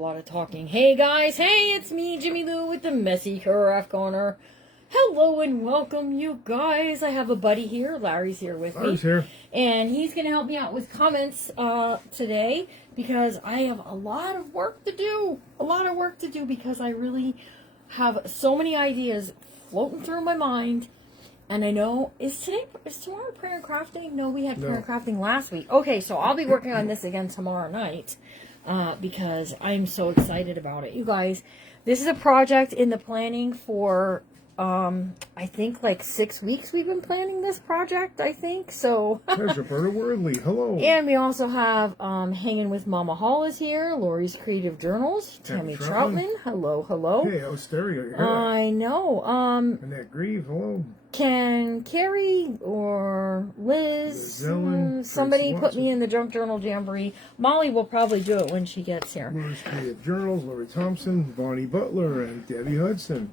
A lot of talking. Hey guys, hey, it's me, Jimmy Lou with the Messy Craft Corner. Hello and welcome, you guys. I have a buddy here. Larry's here with me. Larry's here. And he's going to help me out with comments today because I have a lot of work to do. A lot of work to do because I really have so many ideas floating through my mind. And I know, is tomorrow prayer and crafting? No, we had prayer and crafting last week. Okay, so I'll be working on this again tomorrow night. Because I'm so excited about it. You guys, this is a project in the planning for, I think like 6 weeks we've been planning this project, I think. So, there's Roberta Wordley. Hello. And we also have, Hanging with Mama Hall is here. Lori's Creative Journals. Tammy Troutman. Hello, hello. Hey, I was staring at your head. I know. Annette Grieve. Hello. Can Carrie or Liz, somebody put me in the Junk Journal Jamboree? Molly will probably do it when she gets here. Lori's Creative Journals, Lori Thompson, Bonnie Butler, and Debbie Hudson.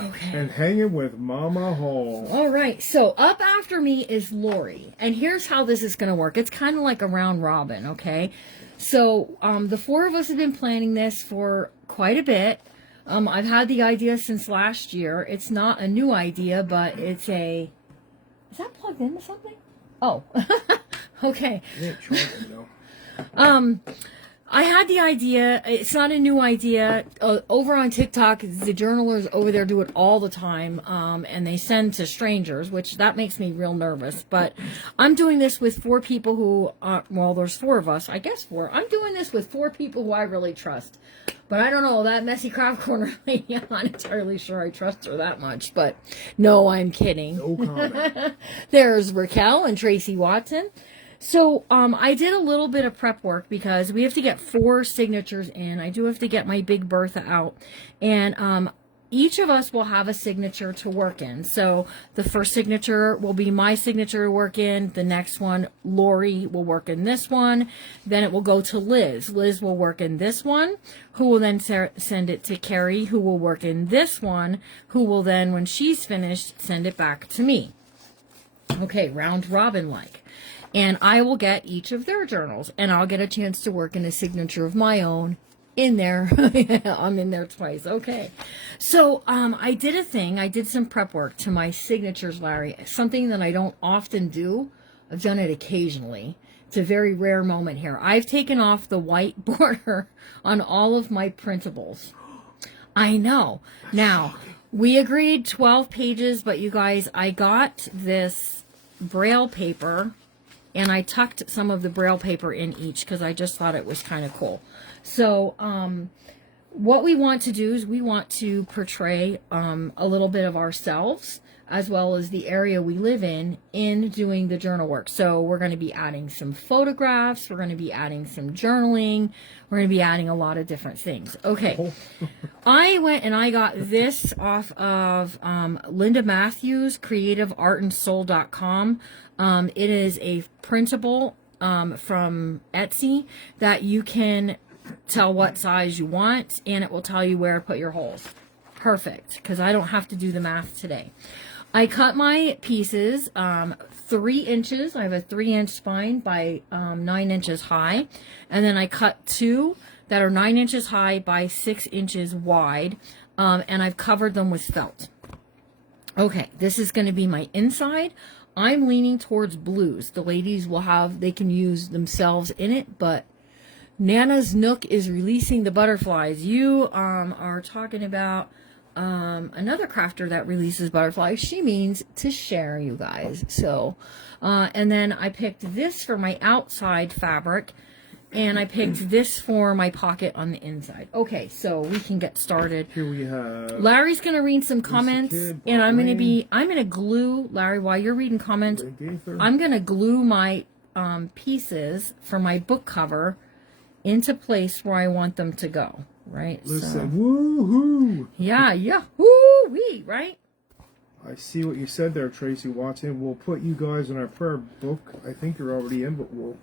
Okay. And Hanging with Mama Hall. All right. So up after me is Lori. And here's how this is going to work. It's kind of like a round robin, okay? So the four of us have been planning this for quite a bit. I've had the idea since last year. It's not a new idea, but it's a... Is that plugged into something? Oh. Okay. Yeah, though. I had the idea. It's not a new idea. Over on TikTok, the journalers over there do it all the time, and they send to strangers, which that makes me real nervous. But I'm doing this with four people who, well, there's four of us. I guess four. I'm doing this with four people who I really trust. But I don't know, that Messy Craft Corner lady, I'm not entirely sure I trust her that much. But no, I'm kidding. No comment. There's Raquel and Tracy Watson. So I did a little bit of prep work because we have to get 4 signatures in. I do have to get my Big Bertha out. And each of us will have a signature to work in. So the first signature will be my signature to work in. The next one, Lori will work in this one. Then it will go to Liz. Liz will work in this one, who will then send it to Carrie, who will work in this one, who will then, when she's finished, send it back to me. Okay, round robin like. And I will get each of their journals, and I'll get a chance to work in a signature of my own in there. I'm in there twice. Okay. So I did a thing. I did some prep work to my signatures, Larry. Something that I don't often do. I've done it occasionally. It's a very rare moment here. I've taken off the white border on all of my printables. I know. Now, we agreed 12 pages, but you guys, I got this Braille paper, and I tucked some of the Braille paper in each because I just thought it was kind of cool. So what we want to do is we want to portray a little bit of ourselves as well as the area we live in doing the journal work. So we're going to be adding some photographs. We're going to be adding some journaling. We're going to be adding a lot of different things. Okay. I went and I got this off of Linda Matthews, creativeartandsoul.com. It is a printable from Etsy that you can tell what size you want, and it will tell you where to put your holes. Perfect, because I don't have to do the math today. I cut my pieces 3 inches. I have a 3-inch spine by 9 inches high, and then I cut 2 that are 9 inches high by 6 inches wide, and I've covered them with felt. Okay, this is going to be my inside. I'm leaning towards blues. The ladies they can use themselves in it, but Nana's Nook is releasing the butterflies. You are talking about another crafter that releases butterflies. She means to share, you guys. So, and then I picked this for my outside fabric, and I picked this for my pocket on the inside. Okay, so we can get started. Here we have... Larry's going to read some comments, and I'm going to glue, Larry, while you're reading comments, I'm going to glue my pieces for my book cover into place where I want them to go, right? Listen, woohoo! Yeah, woo-wee, right? I see what you said there, Tracy Watson. We'll put you guys in our prayer book. I think you're already in, but we'll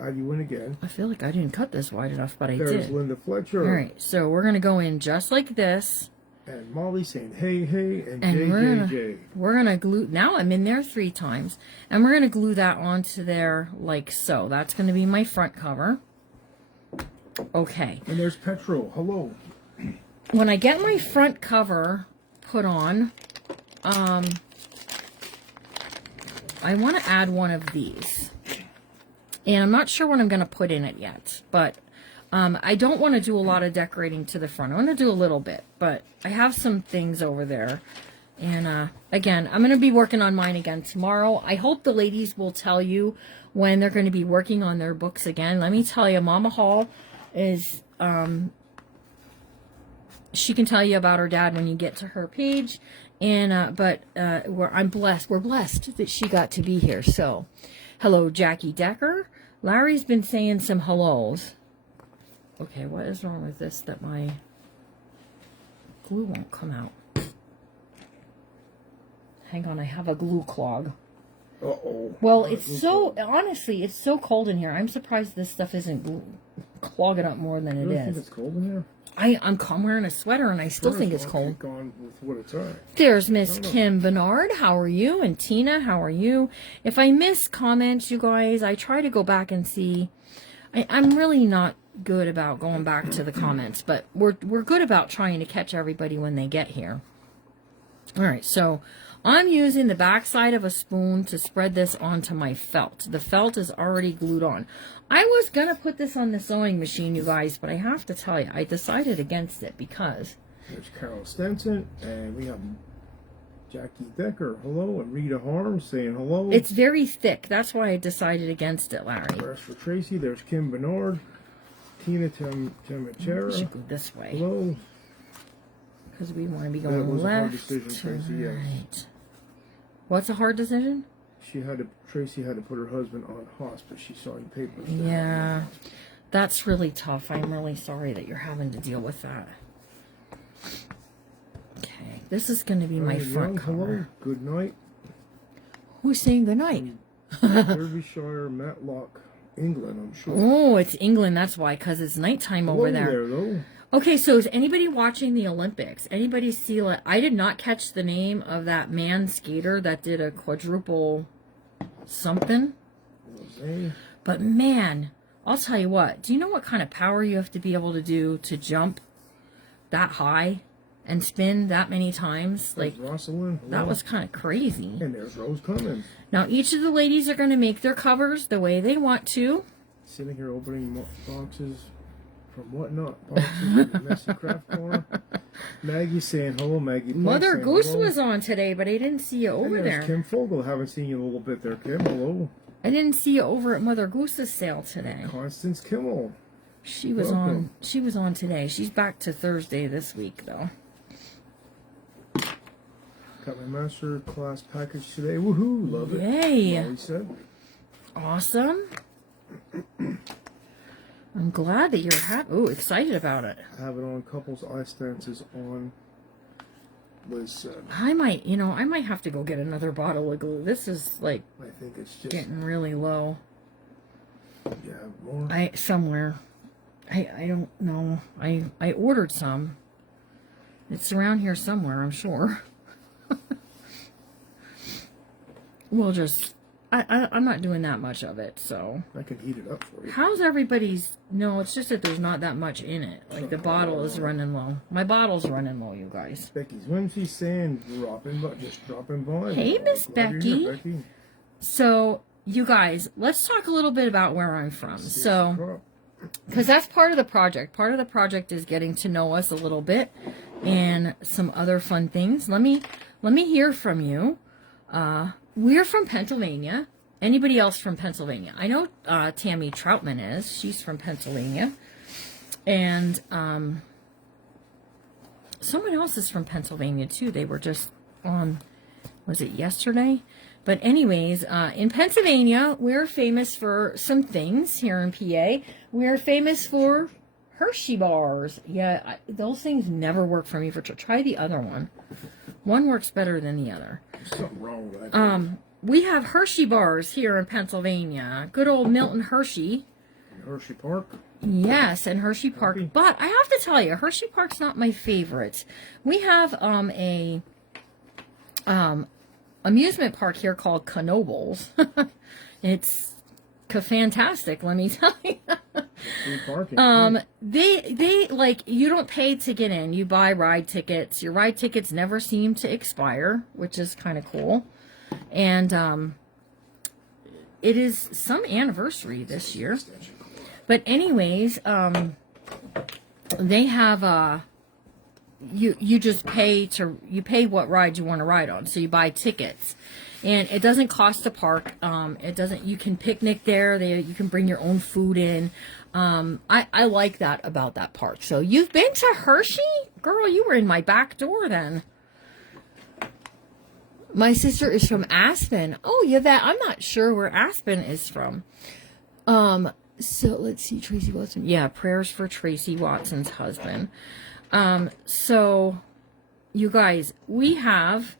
add you in again. I feel like I didn't cut this wide enough, but I did. There's Linda Fletcher. All right, so we're going to go in just like this. And Molly saying, hey, hey, and JJJ. We're going to glue, now I'm in there 3 times, and we're going to glue that onto there like so. That's going to be my front cover. Okay. And there's Petro. Hello. When I get my front cover put on, I want to add one of these. And I'm not sure what I'm going to put in it yet, but I don't want to do a lot of decorating to the front. I want to do a little bit, but I have some things over there. And again, I'm going to be working on mine again tomorrow. I hope the ladies will tell you when they're going to be working on their books again. Let me tell you, Mama Hall is, she can tell you about her dad when you get to her page. And, I'm blessed. We're blessed that she got to be here. So, hello, Jackie Decker. Larry's been saying some hellos. Okay, what is wrong with this that my glue won't come out? Hang on, I have a glue clog. Uh-oh. Well, it's so, honestly, it's so cold in here. I'm surprised this stuff isn't clogging up more than it You is. think it's cold in here? I'm wearing a sweater and I still think it's cold. Gone with what it's at. There's Miss Kim Bernard. How are you? And Tina, how are you? If I miss comments, you guys, I try to go back and see. I'm really not good about going back to the comments, but we're good about trying to catch everybody when they get here. All right, so I'm using the back side of a spoon to spread this onto my felt. The felt is already glued on. I was going to put this on the sewing machine, you guys, but I have to tell you, I decided against it because... There's Carol Stenson, and we have Jackie Decker. Hello, and Rita Harm saying hello. It's very thick. That's why I decided against it, Larry. There's for Tracy. There's Kim Bernard. Tina Temachera. We should go this way. Hello. Because we want to be That going was a hard left decision, to Tracy, yes. right. What's a hard decision? Tracy had to put her husband on hospice. She saw in papers. Yeah, that's really tough. I'm really sorry that you're having to deal with that. Okay, this is going to be my front cover. Hello, good night. Who's saying good night? Derbyshire, Matlock, England, I'm sure. Oh, it's England. That's why, because it's nighttime over there. Though. Okay, so is anybody watching the Olympics? Anybody see, like, I did not catch the name of that man skater that did a quadruple something. Hey. But man, I'll tell you what, do you know what kind of power you have to be able to do to jump that high and spin that many times? Like, Rosalind. that was kind of crazy. And there's Rose Cummins. Now, each of the ladies are going to make their covers the way they want to. Sitting here opening boxes from Whatnot. Boxes from the Messy Craft Corner. Maggie saying hello, Maggie. Mother saying Goose hello. was on today, but I didn't see you over And there's there. Kim Fogel. Haven't seen you in a little bit there, Kim. Hello. I didn't see you over at Mother Goose's sale today. Constance Kimmel. She was Welcome. She was on today. She's back to Thursday this week, though. Got my master class package today. Woohoo! Love it. Yay! Molly said. Awesome. I'm glad that you're excited about it. I have it on. Couples eye stances on. Liz said. I might have to go get another bottle of glue. This is like I think it's just. getting really low. You have more. Somewhere. I don't know. I ordered some. It's around here somewhere, I'm sure. We'll just I'm not doing that much of it, so. I can heat it up for you. How's everybody's? No, it's just that there's not that much in it. Like, the bottle is running low. My bottle's running low, you guys. Becky's Whimsy saying just dropping by. Hey, Miss Glad you're here, Becky. Becky. So, you guys, let's talk a little bit about where I'm from. So, Crop. because that's part of the project. Part of the project is getting to know us a little bit and some other fun things. Let me hear from you. We're from Pennsylvania. Anybody else from Pennsylvania? I know Tammy Troutman is. She's from Pennsylvania. And someone else is from Pennsylvania, too. They were just on, was it yesterday? But anyways, in Pennsylvania, we're famous for some things here in PA. We're famous for Hershey bars. Yeah, those things never work for me. Try the other one. One works better than the other. There's something wrong with that. We have Hershey bars here in Pennsylvania. Good old Milton Hershey. Hershey Park. Yes, and Hershey Park. But I have to tell you, Hershey Park's not my favorite. We have a amusement park here called Knoebels. It's fantastic, let me tell you. Free parking. They like, you don't pay to get in. You buy ride tickets. Your ride tickets never seem to expire, which is kind of cool. And it is some anniversary this year. But anyways, they have you just pay what ride you want to ride on. So you buy tickets. And it doesn't cost to park. You can picnic there. You can bring your own food in. I like that about that park. So you've been to Hershey? Girl, you were in my back door then. My sister is from Aspen. Oh, yeah, I'm not sure where Aspen is from. So let's see, Tracy Watson. Yeah, prayers for Tracy Watson's husband. So you guys, we have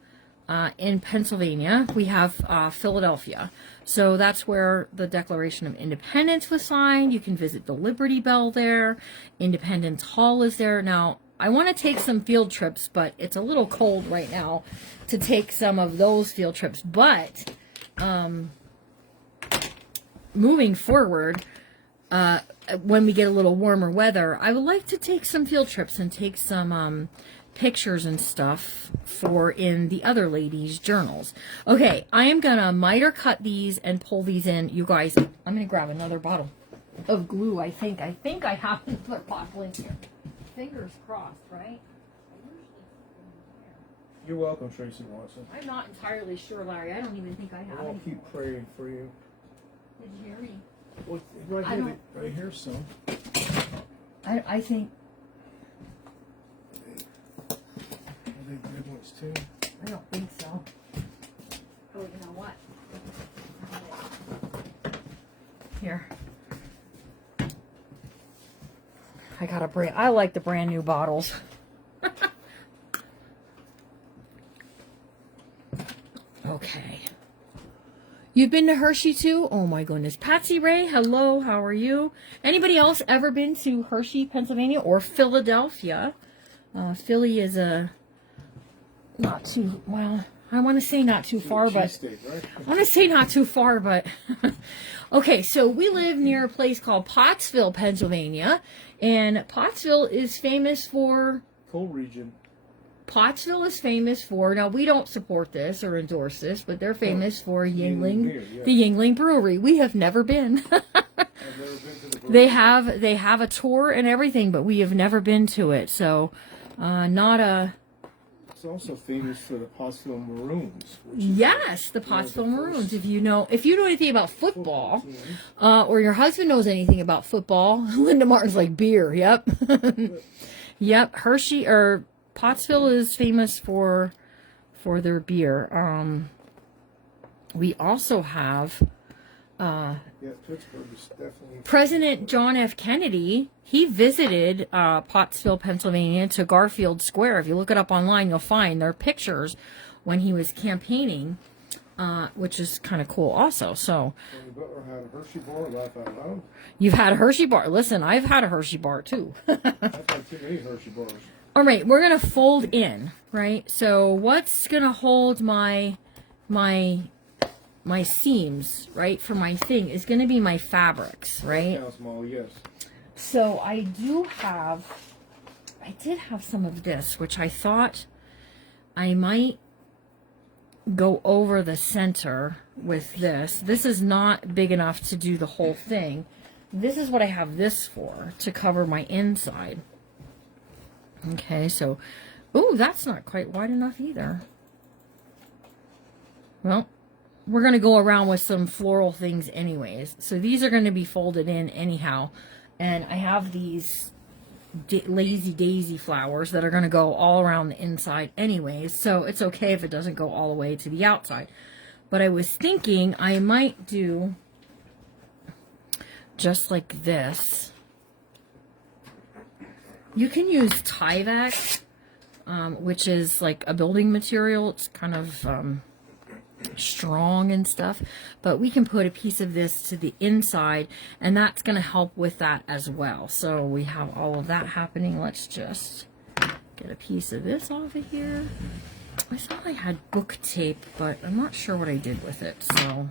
in Pennsylvania, we have Philadelphia. So that's where the Declaration of Independence was signed. You can visit the Liberty Bell there. Independence Hall is there. Now, I want to take some field trips, but it's a little cold right now to take some of those field trips. But moving forward, when we get a little warmer weather, I would like to take some field trips and take some pictures and stuff for in the other ladies' journals. Okay, I am gonna miter cut these and pull these in. You guys, I'm gonna grab another bottle of glue. I think I have to put bottle in here. Fingers crossed, right? You're welcome, Tracy Watson. I'm not entirely sure, Larry. I don't even think I have I'll any. keep praying for you. Did you hear me? Well, right here, some. I think Are they good ones too? I don't think so. Oh, you know what? Here. I like the brand new bottles. Okay. You've been to Hershey too? Oh my goodness. Patsy Ray, hello, how are you? Anybody else ever been to Hershey, Pennsylvania or Philadelphia? Philly is not too, well, I want to say not too far, but State, right? I want to say not too far, but okay, so we live near a place called Pottsville, Pennsylvania, and Pottsville is famous for Coal region. Pottsville is famous for, now we don't support this or endorse this, but they're famous for Yingling, beer, yeah. the Yingling Brewery. We have never been. I've never been to the brewery. They have a tour and everything, but we have never been to it. So, not a. It's also famous for the Pottsville Maroons. Yes, the Pottsville Maroons. If you know anything about football, or your husband knows anything about football, Linda Martin's like beer. Yep, yep. Hershey or Pottsville is famous for their beer. We also have Pittsburgh is definitely President John F. Kennedy. He visited Pottsville, Pennsylvania to Garfield Square. If you look it up online, you'll find their pictures when he was campaigning, which is kind of cool also. So Tony Butler had a Hershey bar, laugh out loud. you've had a Hershey bar. Listen, I've had a Hershey bar too. I've had too many Hershey bars. All right, we're going to fold in, right? So what's going to hold my seams, right, for my thing is going to be my fabrics, right? Now small, yes. So I did have some of this, which I thought I might go over the center with this. This is not big enough to do the whole thing. This is what I have this for, to cover my inside. Okay, so, ooh, that's not quite wide enough either. Well, we're going to go around with some floral things anyways. So these are going to be folded in anyhow. And I have these lazy daisy flowers that are going to go all around the inside anyways. So it's okay if it doesn't go all the way to the outside. But I was thinking I might do just like this. You can use Tyvek, which is like a building material. It's kind of strong and stuff, but we can put a piece of this to the inside, and that's going to help with that as well. So we have all of that happening. Let's just get a piece of this off of here. I thought I had book tape, but I'm not sure what I did with it. So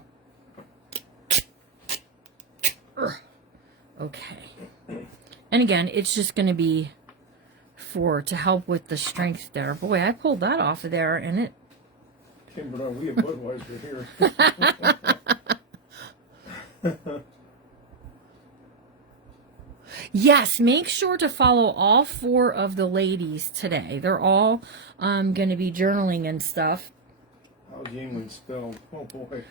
Okay. And again, it's just going to be to help with the strength there. Boy, I pulled that off of there and it... Kimber, we have Budweiser here. Yes, make sure to follow all 4 of the ladies today. They're all going to be journaling and stuff. How's Yingling spelled? Oh boy.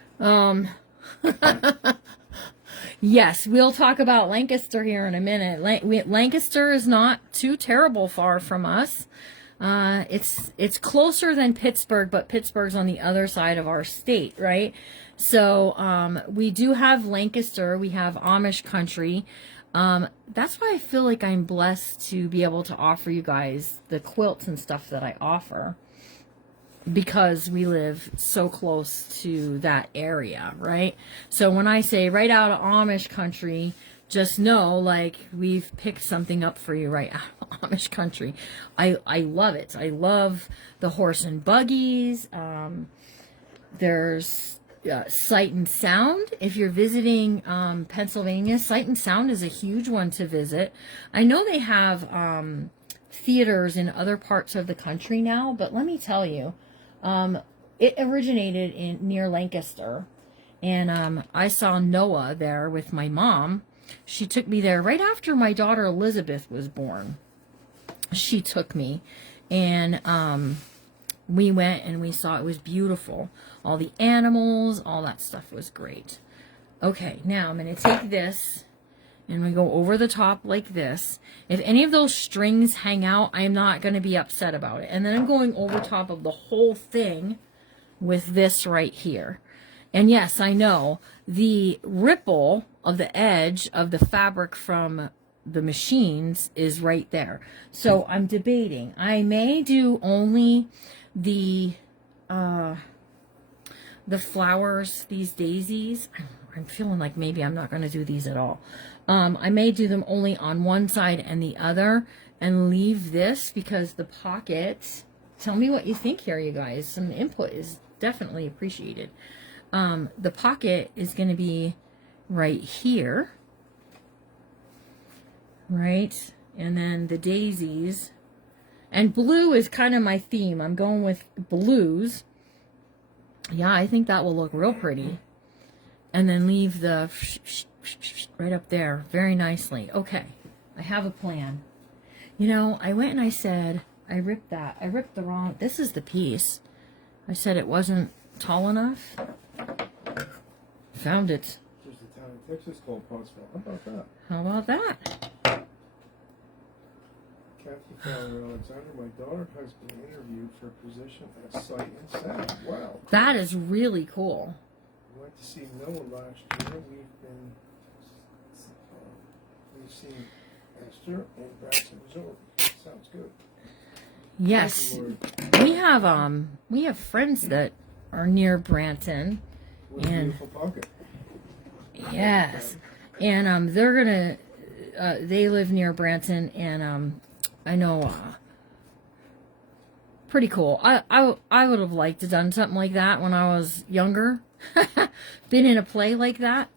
Yes, we'll talk about Lancaster here in a minute. Lancaster is not too terrible far from us. It's closer than Pittsburgh, but Pittsburgh's on the other side of our state, right? So we do have Lancaster. We have Amish country. That's why I feel like I'm blessed to be able to offer you guys the quilts and stuff that I offer, because we live so close to that area, right? So when I say right out of Amish country, just know, like, we've picked something up for you right out of Amish country. I love it. I love the horse and buggies. There's Sight and Sound. If you're visiting Pennsylvania, Sight and Sound is a huge one to visit. I know they have theaters in other parts of the country now, but let me tell you, it originated near Lancaster, and I saw Noah there with my mom. She took me there right after my daughter Elizabeth was born. She took me, and we went and we saw, it was beautiful. All the animals, all that stuff was great. Okay, now I'm going to take this and we go over the top like this. If any of those strings hang out, I'm not going to be upset about it. And then I'm going over top of the whole thing with this right here. And yes, I know the ripple of the edge of the fabric from the machines is right there. So I'm debating. I may do only the flowers, these daisies. I'm feeling like maybe I'm not going to do these at all. I may do them only on one side and the other and leave this because the pocket, tell me what you think here, you guys. Some input is definitely appreciated. The pocket is going to be right here, right? And then the daisies, and blue is kind of my theme. I'm going with blues. Yeah, I think that will look real pretty. And then leave the right up there very nicely. Okay, I have a plan. You know, I went and I said, I ripped the wrong, this is the piece. I said it wasn't tall enough. Found it. There's a town in Texas called Pottsville. How about that? How about that? Kathy Fowler Alexander, my daughter has been interviewed for a position at Sight and Sound. Wow. That is really cool. We went to see Noah last year. We've seen Esther and Braxton Resort. Sounds good. Yes. We have friends that are near Branton. With a beautiful pocket. Yes. And they're gonna they live near Branton, and I know pretty cool. I would have liked to done something like that when I was younger. Been in a play like that.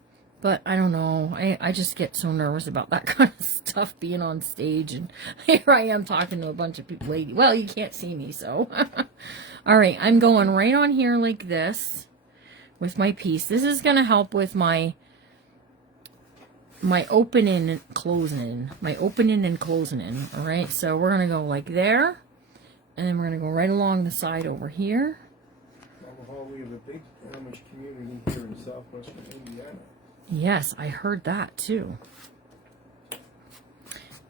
But I don't know. I just get so nervous about that kind of stuff, being on stage. And here I am talking to a bunch of people. Well, you can't see me, so. All right, I'm going right on here like this with my piece. This is going to help with my opening and closing. My opening and closing in. All right, so we're going to go like there. And then we're going to go right along the side over here. Omaha, we have a big Amish community here in southwestern Indiana. Yes, I heard that too.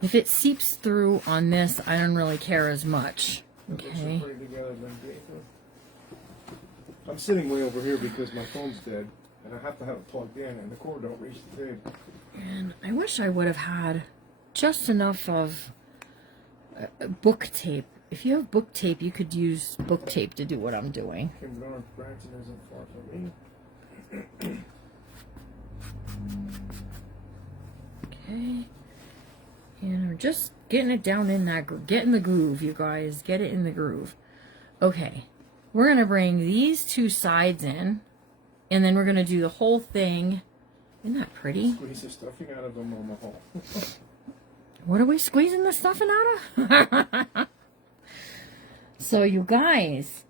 If it seeps through on this, I don't really care as much. Okay. I'm sitting way over here because my phone's dead, and I have to have it plugged in, and the cord don't reach the table. And I wish I would have had just enough of book tape. If you have book tape, you could use book tape to do what I'm doing. Branton isn't far from me. Okay, and we're just getting it down in that, get in the groove, you guys, get it in the groove. Okay, we're going to bring these two sides in, and then we're going to do the whole thing Isn't that pretty? Squeeze the stuffing out of them on the hole. What are we squeezing the stuffing out of? So you guys,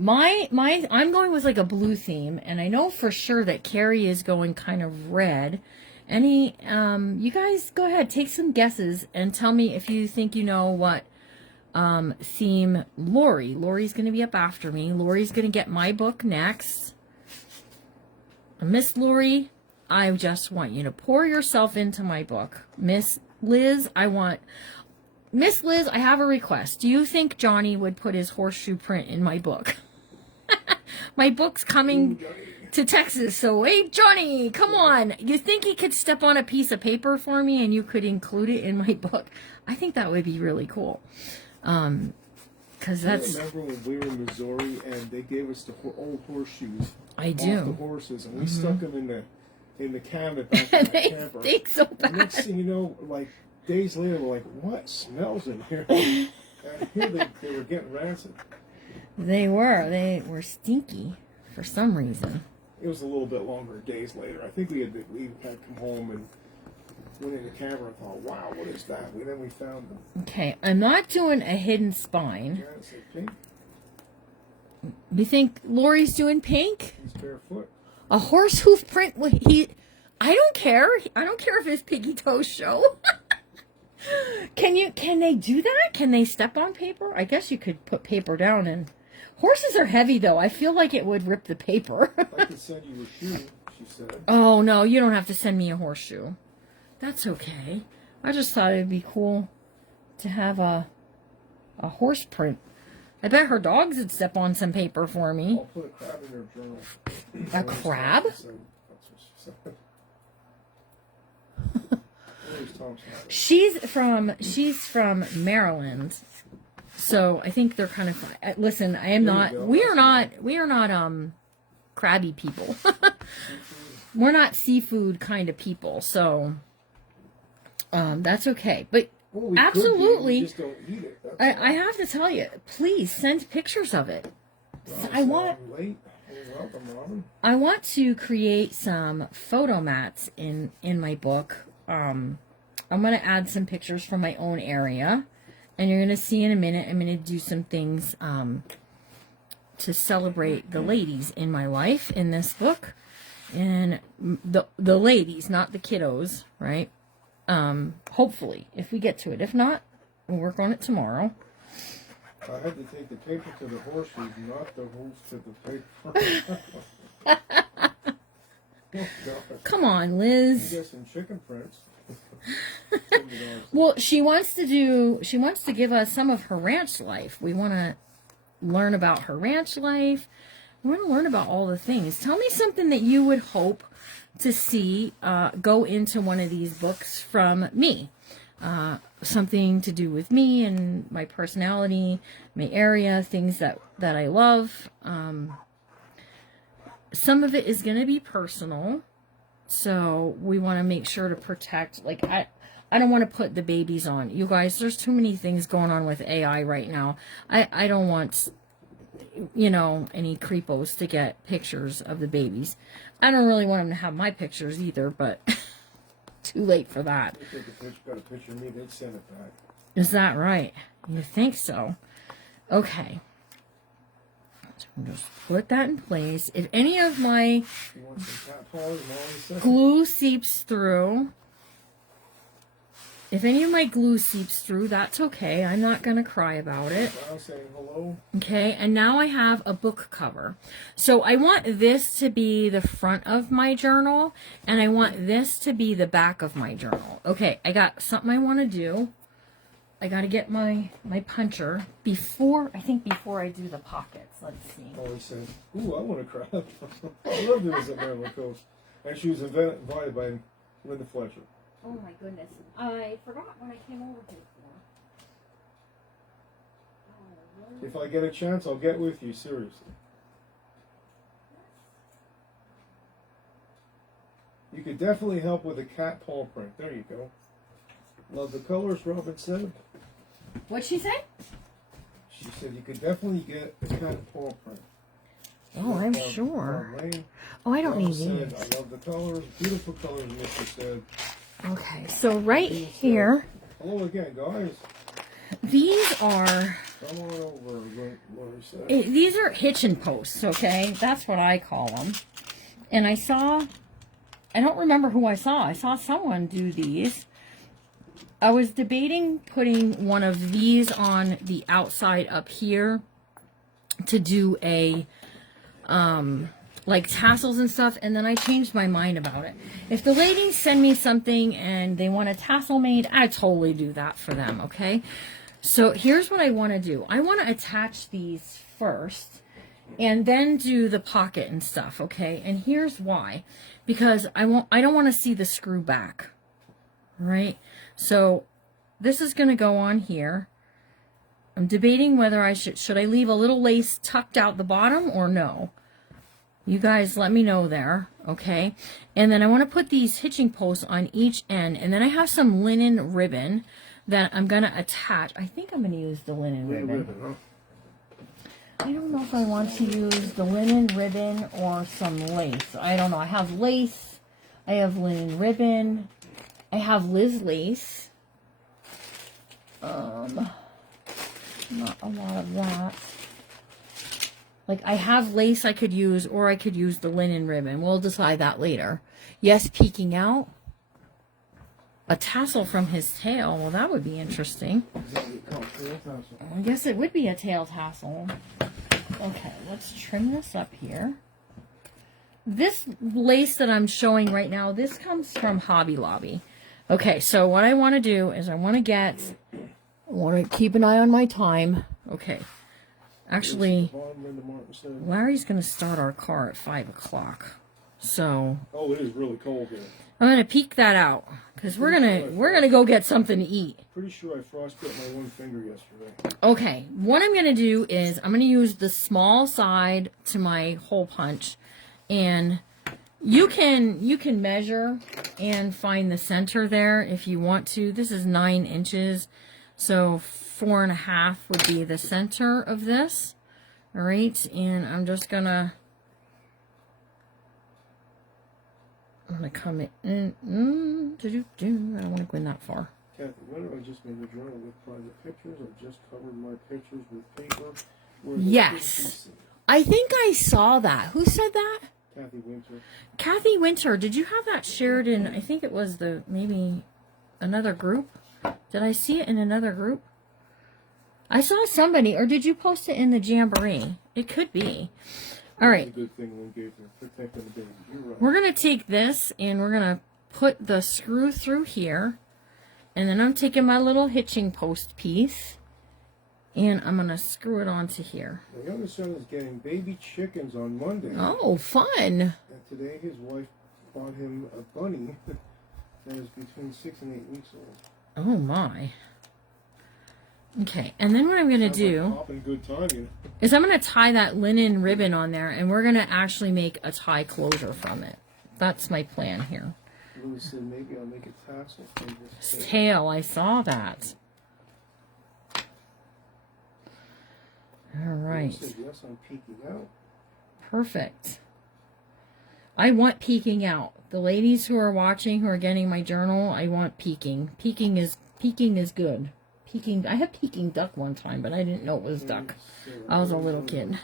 I'm going with like a blue theme, and I know for sure that Carrie is going kind of red. You guys go ahead, take some guesses and tell me if you think you know what theme Lori's going to be up after me. Lori's going to get my book next. Miss Lori, I just want you to pour yourself into my book. Miss Liz, I have a request. Do you think Johnny would put his horseshoe print in my book? My book's coming to Texas, so hey, Johnny, come on. You think he could step on a piece of paper for me and you could include it in my book? I think that would be really cool. Because that's... I remember when we were in Missouri and they gave us the old horseshoes. I do. Off the horses, and we stuck them in the cabinet back in the camper. They stink so bad. And next thing you know, like days later, we're like, what smells in here? And here they were getting rancid. They were stinky for some reason. It was a little bit longer days later. I think we had come home and went in the camera and thought, wow, what is that? Then we found them. Okay, I'm not doing a hidden spine. Yeah, it's like pink. You think Lori's doing pink? He's barefoot. A horse hoof print? I don't care. I don't care if his piggy toes show. Can they do that? Can they step on paper? I guess you could put paper down and... Horses are heavy, though. I feel like it would rip the paper. I could send you a shoe, she said. Oh, no, you don't have to send me a horseshoe. That's okay. I just thought it'd be cool to have a horse print. I bet her dogs would step on some paper for me. I'll put a crab in her journal. A crab? That's what she said. She's from Maryland. So I think they're kind of fun. Listen, we are not crabby people. We're not seafood kind of people. So that's okay. But absolutely, we just don't eat it. I have to tell you, please send pictures of it. I want to create some photo mats in my book. I'm going to add some pictures from my own area, and you're going to see in a minute. I'm going to do some things to celebrate the ladies in my life in this book, and the ladies, not the kiddos, right? Hopefully, if we get to it. If not, we'll work on it tomorrow. I had to take the paper to the horseshoes, not the horse to the paper. Oh, come on, Liz. You get some chicken prints. Well, she wants to give us some of her ranch life. We want to learn about her ranch life. We want to learn about all the things. Tell me something that you would hope to see go into one of these books from me. Something to do with me and my personality, my area, things that I love. Some of it is going to be personal, so we want to make sure to protect. Like, I don't want to put the babies on. You guys, there's too many things going on with AI right now. I don't want, any creepos to get pictures of the babies. I don't really want them to have my pictures either, but too late for that. If they got a picture of me, they'd send it back. Is that right? You think so? Okay. So just put that in place. If any of my glue seeps through, that's okay. I'm not going to cry about it. I'll say hello. Okay, and now I have a book cover. So I want this to be the front of my journal, and I want this to be the back of my journal. Okay, I got something I want to do. I got to get my puncher before I do the pockets. Let's see. Oh, he said, ooh, I want to cry. I love this at Maryland Coast. And she was invited by Linda Fletcher. Oh my goodness. I forgot when I came over here for. If I get a chance, I'll get with you, seriously. You could definitely help with a cat paw print. There you go. Love the colors, Robin said. What'd she say? She said you could definitely get a cat paw print. Oh, I'm sure. Oh, I don't need these. I love the colors. Beautiful colors, Mr. said. Okay, so right here. Hello again, guys. These are. Come on over. These are hitching posts, okay? That's what I call them. And I don't remember who I saw someone do these. I was debating putting one of these on the outside up here to do a, like tassels and stuff, and then I changed my mind about it. If the ladies send me something and they want a tassel made, I totally do that for them, okay? So here's what I want to do. I want to attach these first and then do the pocket and stuff, okay? And here's why. Because I don't want to see the screw back, right? So this is going to go on here. I'm debating whether I should I leave a little lace tucked out the bottom or no. You guys let me know there, okay? And then I want to put these hitching posts on each end, and then I have some linen ribbon that I'm going to attach. I think I'm going to use the linen ribbon. I don't know if I want to use the linen ribbon or some lace. I don't know. I have lace. I have linen ribbon. I have Liz lace. Not a lot of that. Like, I have lace I could use, or I could use the linen ribbon. We'll decide that later. Yes, peeking out. A tassel from his tail. Well, that would be interesting. I guess it would be a tail tassel. Okay, let's trim this up here. This lace that I'm showing right now, this comes from Hobby Lobby. Okay, so what I want to do is I want to keep an eye on my time. Okay. Actually, Larry's going to start our car at 5 o'clock. So. Oh, it is really cold here. I'm going to peek that out because we're gonna go get something to eat. Pretty sure I frostbit my one finger yesterday. Okay, what I'm going to do is I'm going to use the small side to my hole punch, and you can measure and find the center there if you want to. This is 9 inches, so 4.5 would be the center of this. All right, and I'm gonna come in. I don't want to go in that far. Kathy, whether I just made a journal with private pictures or just covered my pictures with paper. Yes, I think I saw that. Who said that? Kathy Winter. Kathy Winter. Did you have that shared in? I think it was maybe another group. Did I see it in another group? I saw somebody, or did you post it in the Jamboree? It could be. All right. That's a good thing we gave her, protecting the baby. You're right. We're going to take this and we're going to put the screw through here. And then I'm taking my little hitching post piece and I'm going to screw it onto here. My youngest son is getting baby chickens on Monday. Oh, fun. And today his wife bought him a bunny that is between 6 and 8 weeks old. Oh, my. Okay, and then what I'm going to do is I'm going to tie that linen ribbon on there, and we're going to actually make a tie closure from it. That's my plan here. Louis said maybe I'll make a tassel from this tail. I saw that. All right. Said, yes, I'm peeking out. Perfect. I want peeking out. The ladies who are watching, who are getting my journal, I want peeking. Peeking is good. Peking. I had Peking duck one time, but I didn't know it was duck. I was a little kid.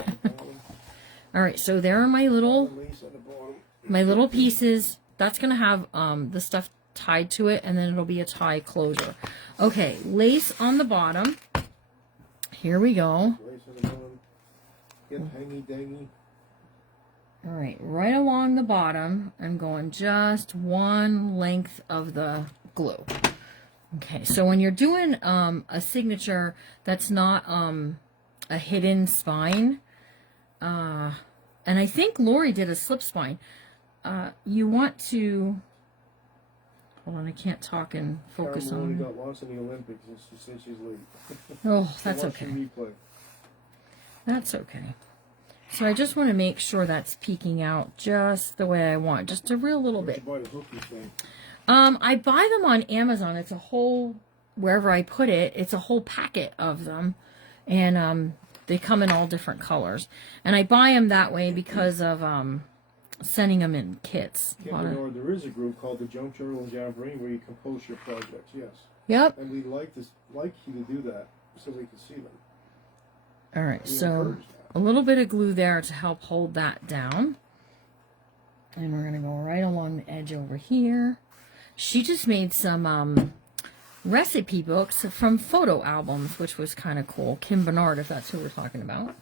All right, so there are my little pieces. That's gonna have the stuff tied to it, and then it'll be a tie closure. Okay, lace on the bottom. Here we go. All right, right along the bottom, I'm going just one length of the glue. Okay, so when you're doing a signature that's not a hidden spine, and I think Lori did a slip spine, you want to, hold on, I can't talk and focus on got lost in the Olympics and she said she's late. Oh, that's okay. That's okay. So I just want to make sure that's peeking out just the way I want, just a real little bit. I buy them on Amazon. It's a whole, wherever I put it, it's a whole packet of them. And they come in all different colors. And I buy them that way because of sending them in kits. There is a group called the Junk Journal Jamboree where you can post your projects, yes. Yep. And we'd like you to do that so we can see them. All right, so a little bit of glue there to help hold that down. And we're going to go right along the edge over here. She just made some recipe books from photo albums, which was kind of cool. Kim Bernard, if that's who we're talking about.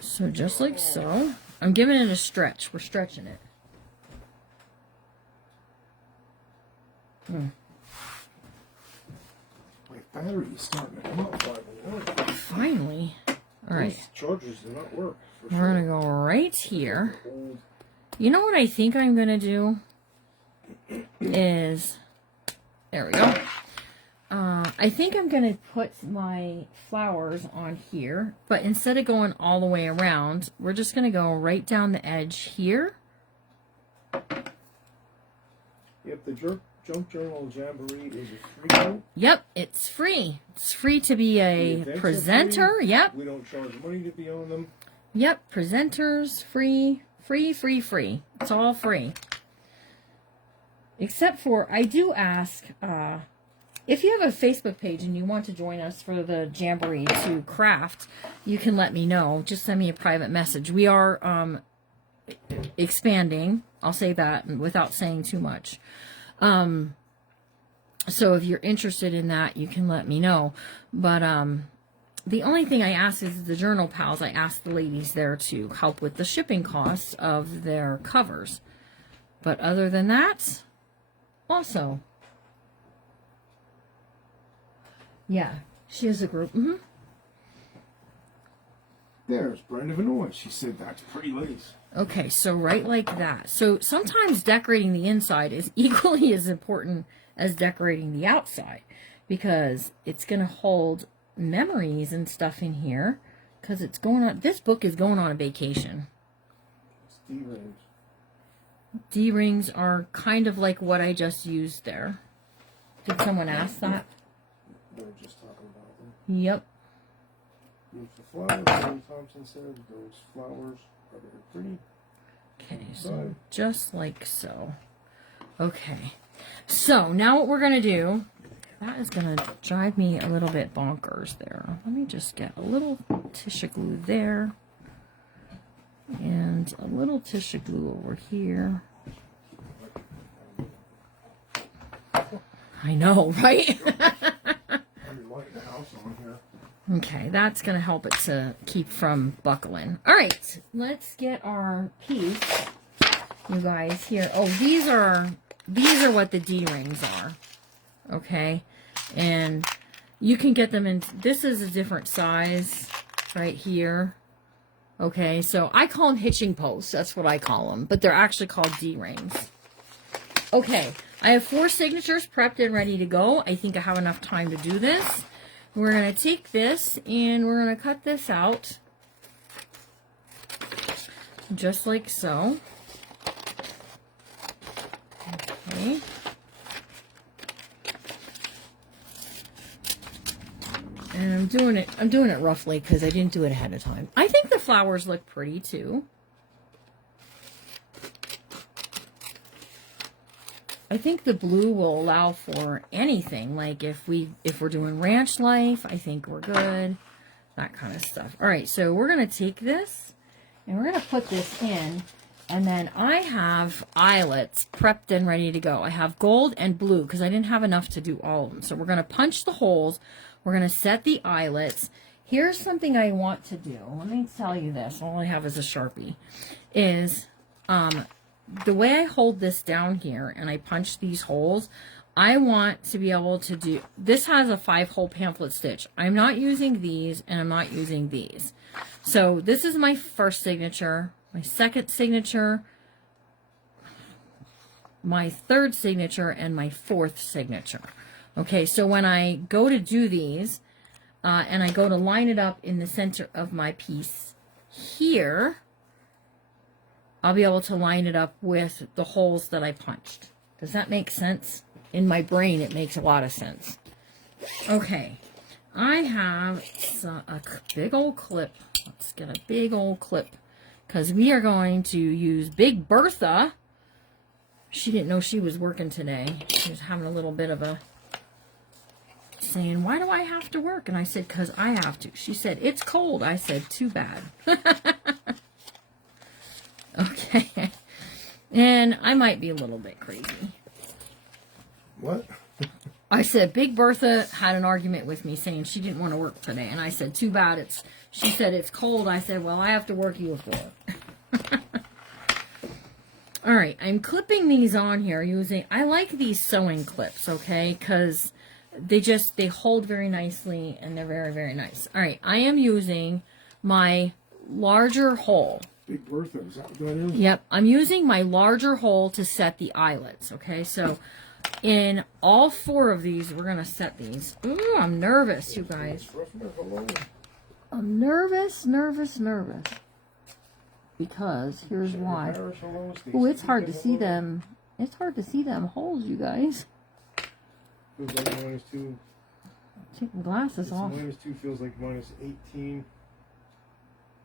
So just like so. I'm giving it a stretch. We're stretching it. My battery is starting to come up finally. All right. These chargers do not work. We're going to go right here. You know what I think I'm going to do is, there we go. I think I'm going to put my flowers on here, but instead of going all the way around, we're just going to go right down the edge here. Yep, the Junk Journal Jamboree is a free. Yep, it's free. It's free to be a presenter. Yep. We don't charge money to be on them. Yep, presenters, free. It's all free. Except for, I do ask, if you have a Facebook page and you want to join us for the Jamboree to craft, you can let me know. Just send me a private message. We are expanding. I'll say that without saying too much. So if you're interested in that, you can let me know. But the only thing I ask is the Journal Pals. I ask the ladies there to help with the shipping costs of their covers. But other than that, also, yeah, she has a group. There's Brenda Vanoy. She said that's pretty lace. Okay, so right like that. So sometimes decorating the inside is equally as important as decorating the outside, because it's going to hold memories and stuff in here, because it's going on, this book is going on a vacation. It's D-rings. D-rings are kind of like what I just used there. Did someone ask that? We were just talking about them. Yep. Beautiful flowers, Jane Thompson said. Those flowers are very pretty. Okay, so just like so. Okay. So now what we're going to do, that is going to drive me a little bit bonkers there. Let me just get a little tissue glue there. And a little tissue glue over here. I know, right? Okay, that's going to help it to keep from buckling. All right, let's get our piece, you guys, here. Oh, these are what the D-rings are, okay? And you can get them in, this is a different size right here, okay? So I call them hitching posts, that's what I call them, but they're actually called D-rings. Okay, I have 4 signatures prepped and ready to go. I think I have enough time to do this. We're going to take this and we're going to cut this out just like so. Okay. And I'm doing it roughly because I didn't do it ahead of time. I think the flowers look pretty too. I think the blue will allow for anything. Like if we're doing ranch life, I think we're good. That kind of stuff. All right, so we're going to take this and we're going to put this in. And then I have eyelets prepped and ready to go. I have gold and blue because I didn't have enough to do all of them. So we're going to punch the holes. We're going to set the eyelets. Here's something I want to do. Let me tell you this. All I have is a Sharpie. Is the way I hold this down here and I punch these holes, I want to be able to do, this has a 5-hole pamphlet stitch. I'm not using these and I'm not using these. So this is my first signature, my second signature, my third signature, and my fourth signature. Okay, so when I go to do these and I go to line it up in the center of my piece here, I'll be able to line it up with the holes that I punched. Does that make sense? In my brain, it makes a lot of sense. Okay, I have a big old clip. Let's get a big old clip, because we are going to use Big Bertha. She didn't know she was working today. She was having a little bit of a saying, why do I have to work? And I said, because I have to. She said, it's cold. I said, too bad. Okay. And I might be a little bit crazy. What? I said, Big Bertha had an argument with me saying she didn't want to work today. And I said, too bad. She said, it's cold. I said, well, I have to work, you have to work. All right, I'm clipping these on here using, I like these sewing clips, okay, because they hold very nicely and they're very, very nice. All right, I am using my larger hole. Big Bertha, is that what that is? Yep, I'm using my larger hole to set the eyelets, okay, so in all 4 of these, we're going to set these. Ooh, I'm nervous, you guys. I'm nervous. Because here's why. Oh, it's hard to see them. It's hard to see them holes, you guys. Feels like -2. Take my glasses off. -2 feels like -18.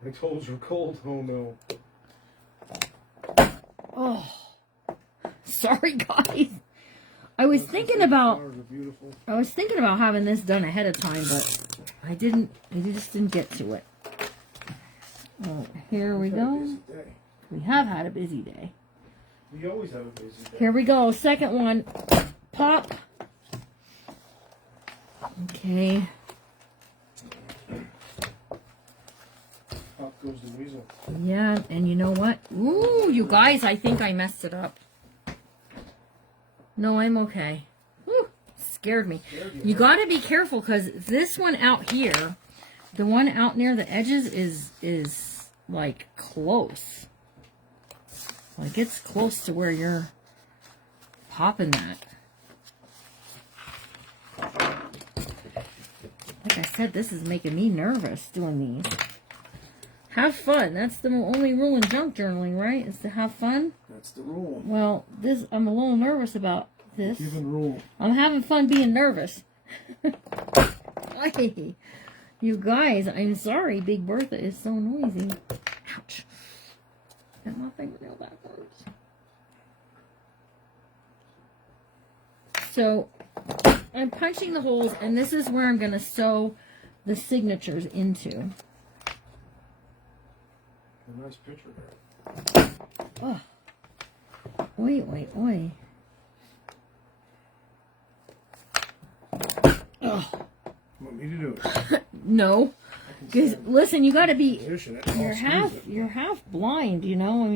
I told you cold. Oh no. Oh, sorry, guys. I was thinking about having this done ahead of time, but I just didn't get to it. Oh, here we go. We have had a busy day. We always have a busy day. Here we go. Second one. Pop. Okay. Pop goes the weasel. Yeah, and you know what? Ooh, you guys, I think I messed it up. No, I'm okay. Woo, scared me. You got to be careful, because this one out here, the one out near the edges is like close. Like it's close to where you're popping that. Like I said, this is making me nervous doing these. Have fun. That's the only rule in junk journaling, right? Is to have fun. That's the rule. Well, I'm a little nervous about this. Given rule. I'm having fun being nervous. Hey, you guys, I'm sorry. Big Bertha is so noisy. Ouch. Got my fingernail backwards. So, I'm punching the holes, and this is where I'm going to sew the signatures into. A nice picture there. Oh. Oi. Oh. You want me to do it? No. Because listen, you got to be. You're half blind, you know. I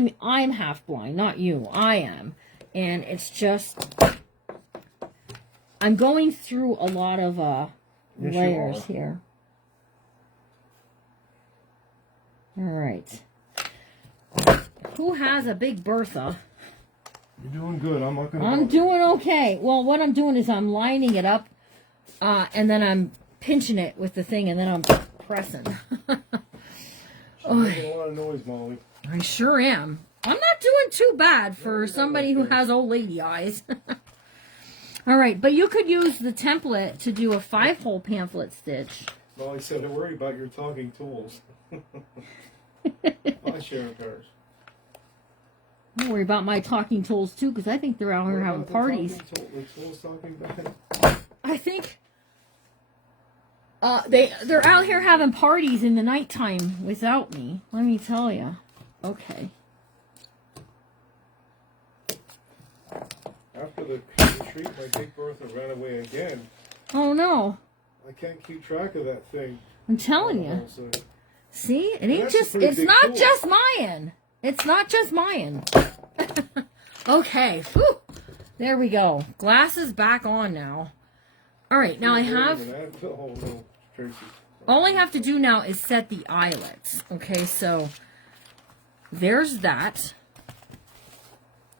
mean, I'm half blind, not you. I am, and it's just I'm going through a lot of layers here. All right. Who has a Big Bertha? You're doing good. I'm not gonna. I'm doing okay. Well, what I'm doing is I'm lining it up, and then I'm pinching it with the thing, and then I'm pressing. She's making a lot of noise, Molly. I sure am. I'm not doing too bad for somebody who has old lady eyes. All right, but you could use the template to do a 5-hole pamphlet stitch. Molly said, "Don't worry about your talking tools." Bye, Sharon Cars. Don't worry about my talking tools too, because I think they're out here having parties. I think they're out here having parties in the nighttime without me. Let me tell you. Okay. After the retreat, my Big Bertha ran away again. Oh no! I can't keep track of that thing. I'm telling you. See, it ain't just. It's not just mine. It's not just mine. Okay. Whew. There we go. Glasses back on now. All right. Now I have. Oh, no, Tracy. All I have to do now is set the eyelets. Okay, so there's that.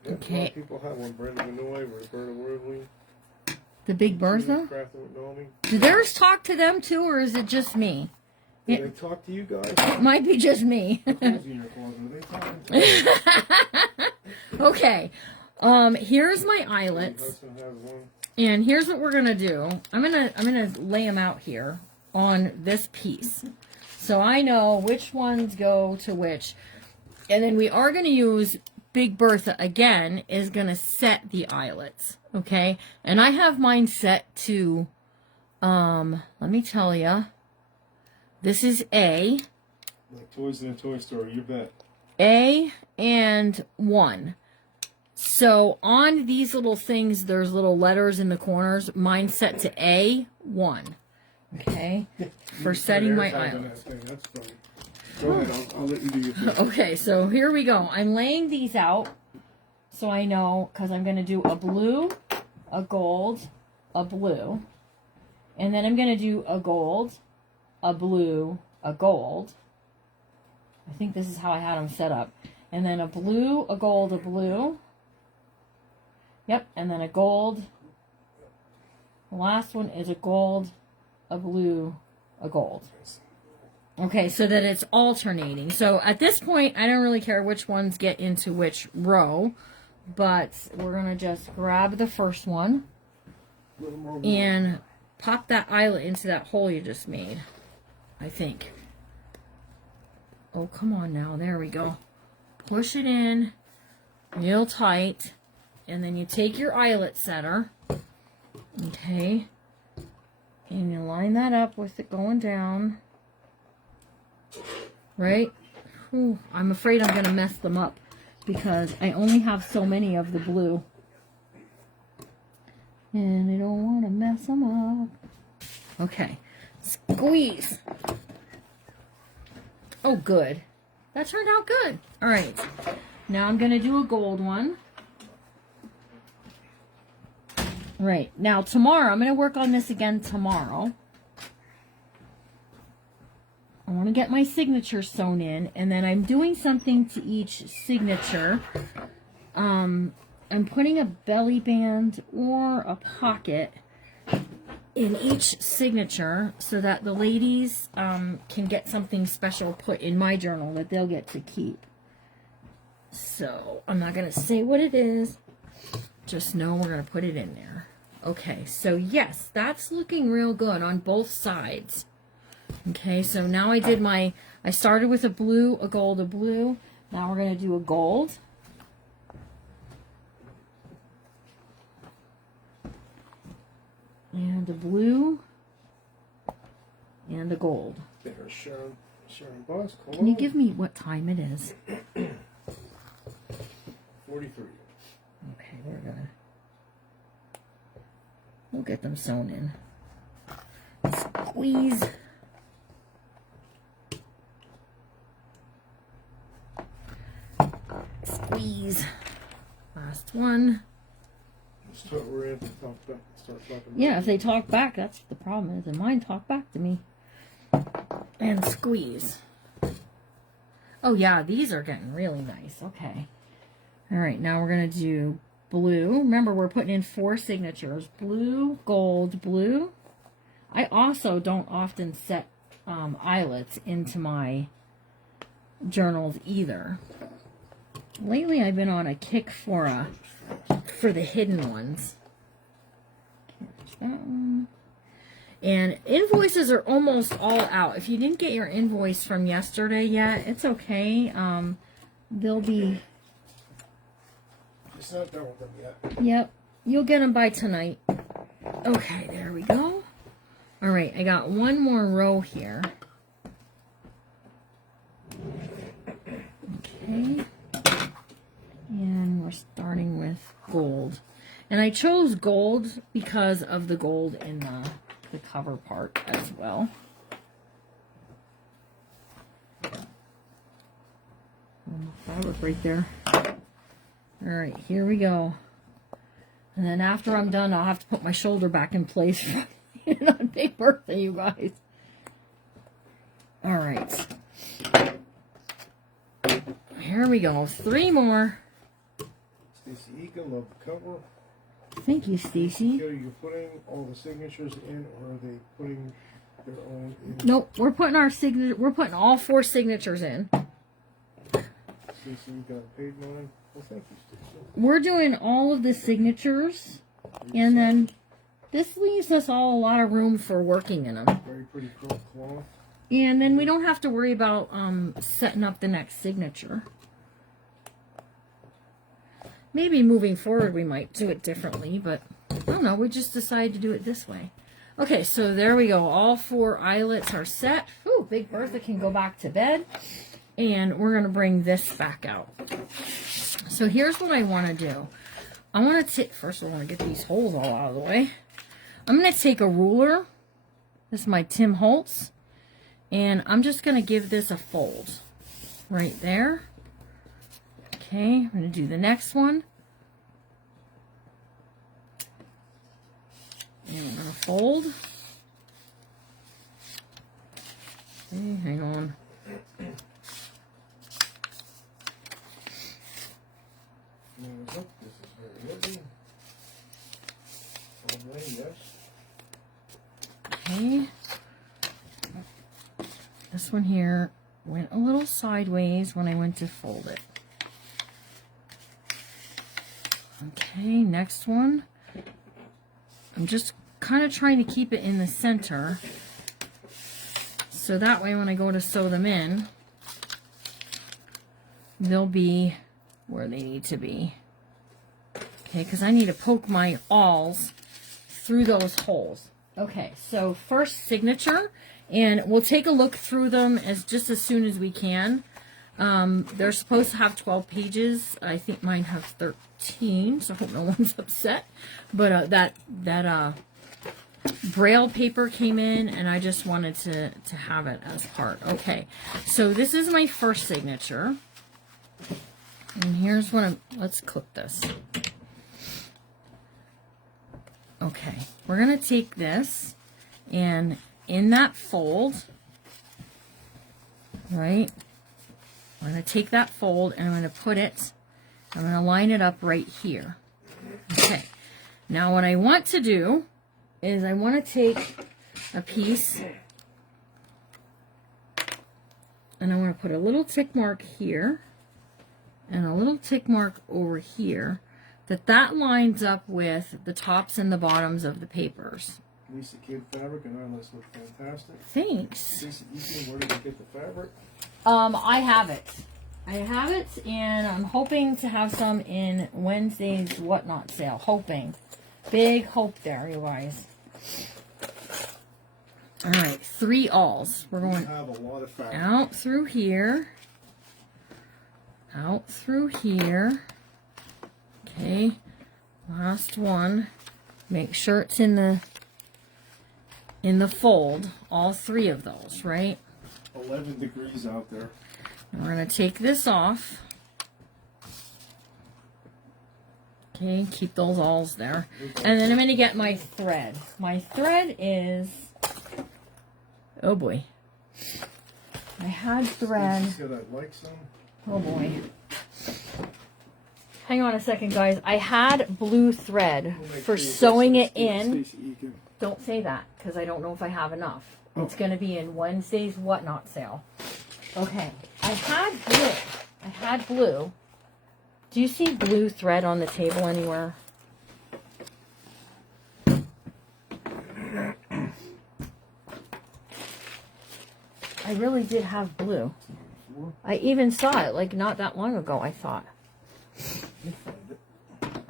Yeah, Okay. a lot of people have one. Brenda Manoy, Roberta Worley. The Big Bertha? Catherine McNulty. Do theirs talk to them too, or is it just me? Did I talk to you guys? It might be just me. Nicole's in your closet. Are they talking to you? Okay. Here's my eyelets. And here's what we're gonna do. I'm gonna lay them out here on this piece, so I know which ones go to which. And then we are gonna use Big Bertha again. Is gonna set the eyelets, okay? And I have mine set to, let me tell you, this is A. Like toys in a toy store, you bet. A and 1. So on these little things, there's little letters in the corners. Mine's set to A1. Okay? For setting my eyelets. That's funny. Go ahead, I'll let you do your thing. Okay, so here we go. I'm laying these out so I know, because I'm going to do a blue, a gold, a blue. And then I'm going to do a gold, a blue, a gold. I think this is how I had them set up. And then a blue, a gold, a blue. Yep, and then a gold. The last one is a gold, a blue, a gold. Okay, so that it's alternating. So at this point, I don't really care which ones get into which row, but we're going to just grab the first one and pop that eyelet into that hole you just made, I think. Oh, come on now. There we go. Push it in real tight. And then you take your eyelet setter. Okay. And you line that up with it going down. Right? Whew, I'm afraid I'm going to mess them up because I only have so many of the blue. And I don't want to mess them up. Okay. Squeeze. Oh, good. That turned out good. All right. Now I'm going to do a gold one. Right. Now tomorrow, I'm going to work on this again tomorrow. I want to get my signature sewn in, and then I'm doing something to each signature. I'm putting a belly band or a pocket in each signature so that the ladies can get something special put in my journal that they'll get to keep. So I'm not going to say what it is. Just know we're going to put it in there. Okay, so yes, that's looking real good on both sides. Okay, so now I started with a blue, a gold, a blue. Now we're going to do a gold. And a blue. And a gold. There's Sharon Boss. Can you give me what time it is? 43. Okay, we'll get them sewn in. Squeeze. Squeeze. Last one. We're in to start talking. Yeah, if they talk back, that's the problem is. And mine talk back to me. And squeeze. Oh yeah, these are getting really nice. Okay. All right, now we're going to do blue. Remember, we're putting in 4 signatures. Blue, gold, blue. I also don't often set eyelets into my journals either. Lately, I've been on a kick for the hidden ones. There's that one. And invoices are almost all out. If you didn't get your invoice from yesterday yet, it's okay. They'll be... It's not done with them yet. Yep. You'll get them by tonight. Okay, there we go. All right, I got one more row here. Okay. And we're starting with gold. And I chose gold because of the gold in the cover part as well. Fabric right there. All right, here we go. And then after I'm done, I'll have to put my shoulder back in place on Big Bertha, you guys. All right. Here we go. 3 more. Stacy Egan, love the cover. Thank you, Stacy. Are you putting all the signatures in, or are they putting their own. Nope, we're putting our signature. We're putting all 4 signatures in. Stacy, you got a paid mine. Well, thank you, Stacy. We're doing all of the signatures, and then this leaves us all a lot of room for working in them. Very pretty cloth. And then we don't have to worry about setting up the next signature. Maybe moving forward we might do it differently, but I don't know. We just decided to do it this way. Okay, so there we go. All 4 eyelets are set. Ooh, Big Bertha can go back to bed. And we're going to bring this back out. So here's what I want to do. I want to take, first I want to get these holes all out of the way. I'm going to take a ruler. This is my Tim Holtz. And I'm just going to give this a fold. Right there. Okay, I'm going to do the next one. And I'm going to fold. Okay, hang on. This is very heavy. Okay. This one here went a little sideways when I went to fold it. Okay, next one. I'm just kind of trying to keep it in the center, so that way when I go to sew them in, they'll be where they need to be. Okay, because I need to poke my awls through those holes. Okay, so first signature, and we'll take a look through them just as soon as we can. They're supposed to have 12 pages. I think mine have 13, so I hope no one's upset. But that Braille paper came in, and I just wanted to have it as part. Okay, so this is my first signature. And here's what let's clip this. Okay, we're going to take this, and in that fold, right, I'm going to take that fold, and I'm going to put it, I'm going to line it up right here. Okay, now what I want to do is I want to take a piece, and I want to put a little tick mark here, and a little tick mark over here, that lines up with the tops and the bottoms of the papers. Lisa Kid fabric and eyelets look fantastic. Thanks. Lisa, where did you get the fabric? I have it. I have it, and I'm hoping to have some in Wednesday's Whatnot sale. Hoping. Big hope there, you guys. All right, 3 awls. We're going have a lot of fabric. Out through here. Out through here. Okay, last one. Make sure it's in the fold. All 3 of those, right? 11 degrees out there. And we're going to take this off. Okay, keep those awls there. And then I'm going to get my thread. My thread is... Oh boy. I had thread. Oh boy. Hang on a second, guys. I had blue thread for sewing it in. Don't say that, because I don't know if I have enough. It's going to be in Wednesday's Whatnot sale. Okay. I had blue. I had blue. Do you see blue thread on the table anywhere? I really did have blue. I even saw it, like, not that long ago, I thought.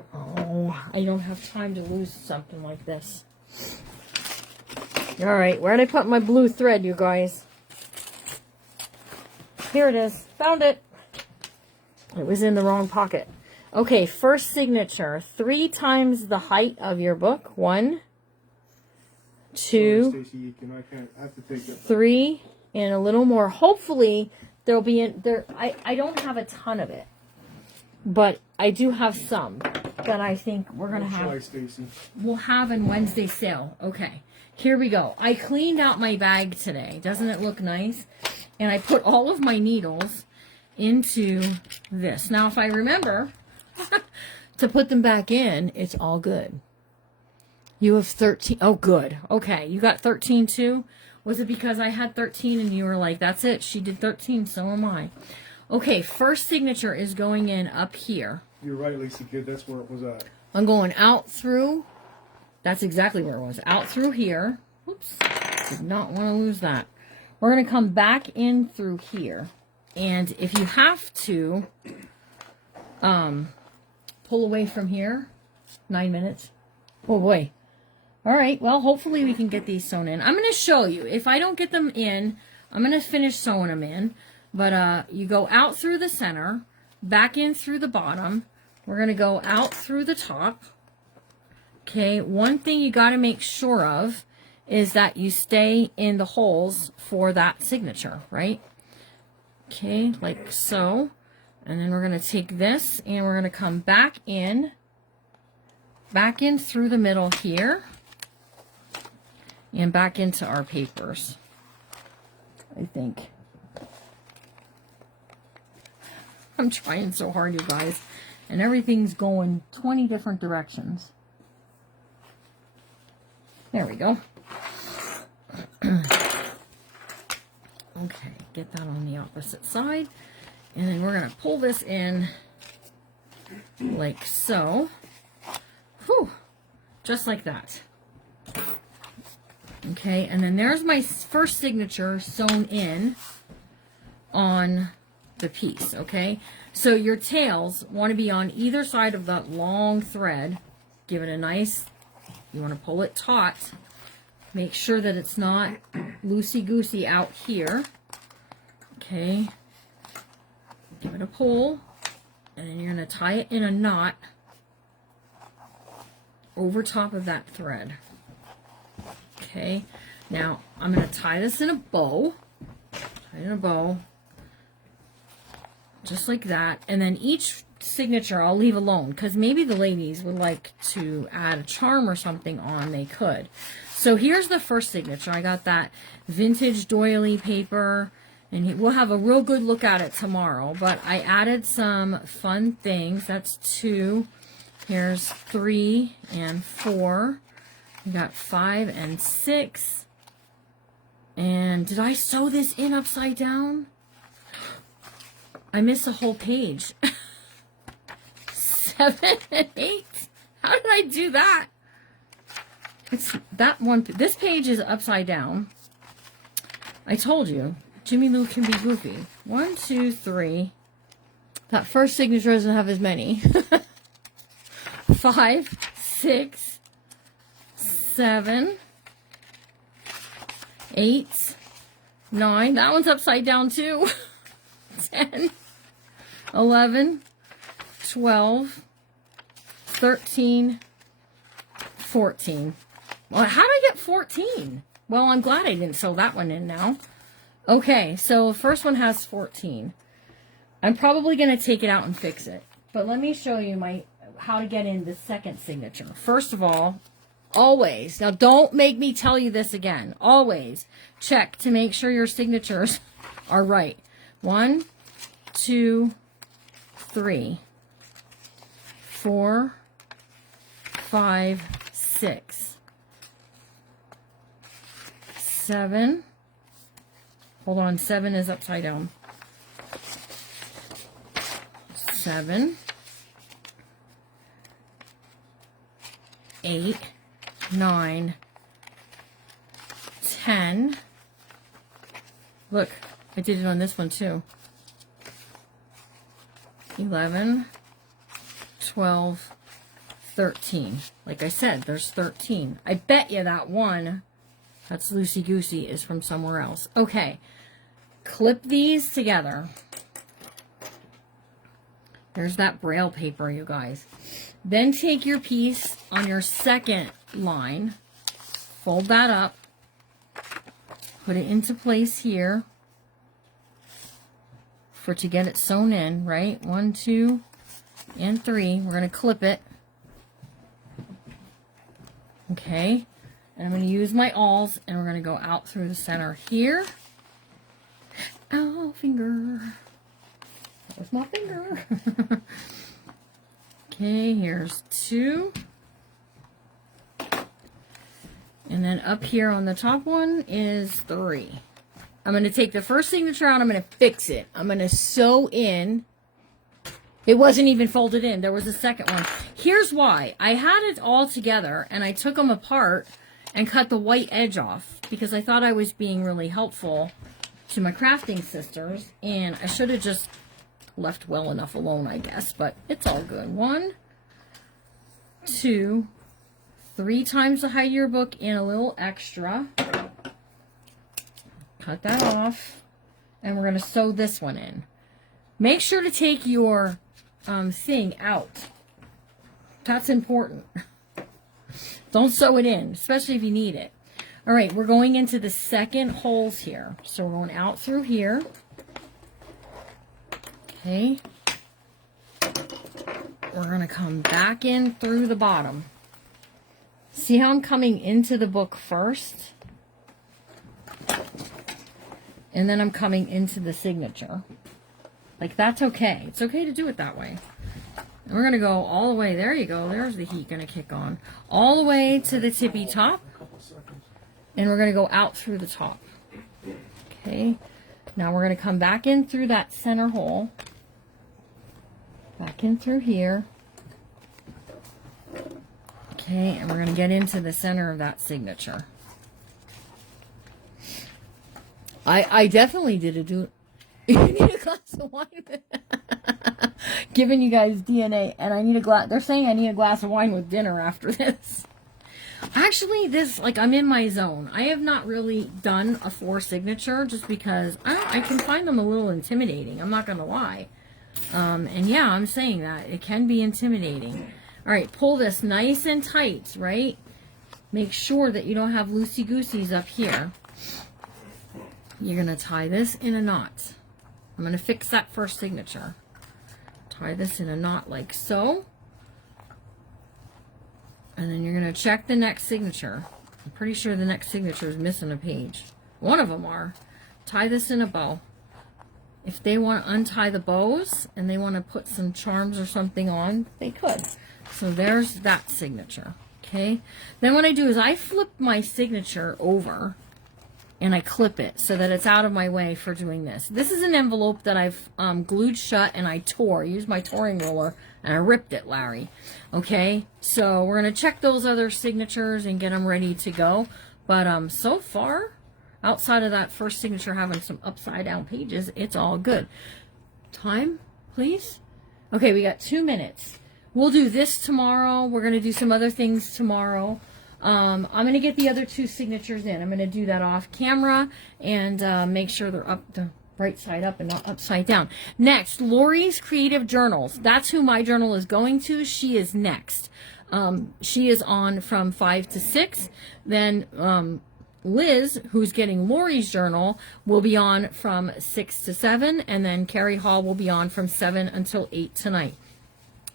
Oh, I don't have time to lose something like this. Alright, where did I put my blue thread, you guys? Here it is. Found it. It was in the wrong pocket. Okay, first signature. 3 times the height of your book. 1, 2, 3, and a little more. Hopefully, there'll be there. I don't have a ton of it, but I do have some that I think we're gonna have. We'll have in Wednesday sale. Okay, here we go. I cleaned out my bag today. Doesn't it look nice? And I put all of my needles into this. Now, if I remember to put them back in, it's all good. You have 13. Oh, good. Okay, you got 13 too? Was it because I had 13 and you were like, that's it, she did 13, so am I. Okay, first signature is going in up here. You're right, Lisa Kid. That's where it was at. I'm going out through, that's exactly where it was, out through here. Oops, did not want to lose that. We're going to come back in through here. And if you have to pull away from here, 9 minutes. Oh boy. All right, well, hopefully we can get these sewn in. I'm going to show you. If I don't get them in, I'm going to finish sewing them in. But you go out through the center, back in through the bottom. We're going to go out through the top. Okay, one thing you got to make sure of is that you stay in the holes for that signature, right? Okay, like so. And then we're going to take this and we're going to come back in through the middle here and back into our papers, I think. I'm trying so hard, you guys, and everything's going 20 different directions. There we go. Okay, get that on the opposite side. And then we're going to pull this in like so. Whew, just like that. Okay, and then there's my first signature sewn in on the piece, okay? So your tails want to be on either side of that long thread. Give it a nice, you want to pull it taut. Make sure that it's not loosey-goosey out here. Okay. Give it a pull. And then you're going to tie it in a knot over top of that thread. Okay. Now, I'm going to tie this in a bow. Tie it in a bow. Just like that. And then each signature I'll leave alone, because maybe the ladies would like to add a charm or something on. They could. So here's the first signature. I got that vintage doily paper, and we'll have a real good look at it tomorrow. But I added some fun things. That's 2. Here's 3 and 4. We got 5 and 6. And did I sew this in upside down? I missed a whole page. 7 and 8. How did I do that? It's that one. This page is upside down. I told you, Jimmy Lou can be goofy. 1, 2, 3. That first signature doesn't have as many. 5, 6, 7, 8, 9. That one's upside down too. 10, 11, 12, 13, 14. Well, how did I get 14? Well, I'm glad I didn't sew that one in now. Okay, so the first one has 14. I'm probably going to take it out and fix it. But let me show you how to get in the second signature. First of all, always, now don't make me tell you this again, always check to make sure your signatures are right. 1, 2, 3, 4, 5, 6, 7. Hold on, 7 is upside down. 7, 8, 9, 10. Look, I did it on this one too. 11, 12, 13. Like I said, there's 13. I bet you that one that's loosey-goosey is from somewhere else. Okay, clip these together. There's that braille paper, you guys. Then take your piece on your second line, fold that up, put it into place here to get it sewn in, right? 1, 2, and 3. We're going to clip it. Okay. And I'm going to use my awls, and we're going to go out through the center here. Ow, finger. That was my finger. Okay, here's 2. And then up here on the top one is 3. I'm going to take the first signature out. I'm going to fix it. I'm going to sew in. It wasn't even folded in. There was a second one. Here's why. I had it all together, and I took them apart and cut the white edge off because I thought I was being really helpful to my crafting sisters, and I should have just left well enough alone, I guess, but it's all good. 1, 2, 3 times the height of your book and a little extra. Cut that off, and we're going to sew this one in. Make sure to take your thing out. That's important. Don't sew it in, especially if you need it. All right, we're going into the second holes here. So we're going out through here. Okay. We're going to come back in through the bottom. See how I'm coming into the book first? And then I'm coming into the signature. Like, that's okay. It's okay to do it that way. And we're going to go all the way. There you go. There's the heat going to kick on. All the way to the tippy top. And we're going to go out through the top. Okay. Now we're going to come back in through that center hole. Back in through here. Okay. And we're going to get into the center of that signature. I definitely did a do. You need a glass of wine. Giving you guys DNA, and I need a glass. They're saying I need a glass of wine with dinner after this. Actually, this, like, I'm in my zone. I have not really done a 4 signature just because I can find them a little intimidating. I'm not gonna lie. And yeah, I'm saying that it can be intimidating. All right, pull this nice and tight, right? Make sure that you don't have loosey-gooseys up here. You're gonna tie this in a knot. I'm going to fix that first signature. Tie this in a knot like so. And then you're going to check the next signature. I'm pretty sure the next signature is missing a page. One of them are. Tie this in a bow. If they want to untie the bows and they want to put some charms or something on, they could. So there's that signature. Okay. Then what I do is I flip my signature over and I clip it so that it's out of my way for doing this. This is an envelope that I've glued shut and I tore. I used my touring roller and I ripped it, Larry. Okay, so we're going to check those other signatures and get them ready to go. But so far, outside of that first signature having some upside down pages, it's all good. Time, please? Okay, we got 2 minutes. We'll do this tomorrow. We're going to do some other things tomorrow. I'm going to get the other 2 signatures in. I'm going to do that off camera and make sure they're up the right side up and not upside down. Next, Lori's Creative Journals. That's who my journal is going to. She is next. She is on from 5 to 6. Then Liz, who's getting Lori's journal, will be on from 6 to 7. And then Carrie Hall will be on from 7 until 8 tonight.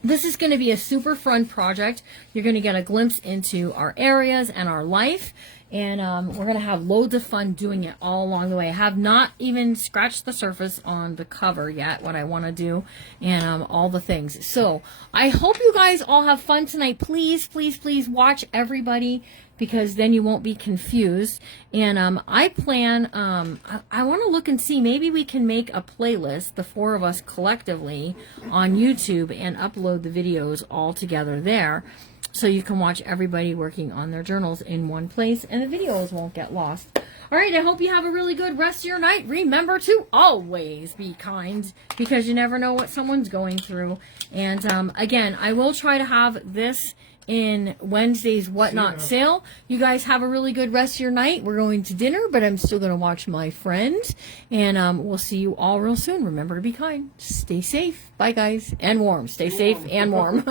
This is going to be a super fun project. You're going to get a glimpse into our areas and our life. And we're going to have loads of fun doing it all along the way. I have not even scratched the surface on the cover yet, what I want to do, and all the things. So I hope you guys all have fun tonight. Please, please, please watch everybody, because then you won't be confused. And I plan, I want to look and see, maybe we can make a playlist, the 4 of us collectively, on YouTube and upload the videos all together there. So you can watch everybody working on their journals in one place and the videos won't get lost. All right, I hope you have a really good rest of your night. Remember to always be kind, because you never know what someone's going through. And again, I will try to have this in Wednesday's Whatnot sale. You guys have a really good rest of your night. We're going to dinner, but I'm still going to watch my friends. And we'll see you all real soon. Remember to be kind. Stay safe. Bye, guys. And warm. Stay safe and warm.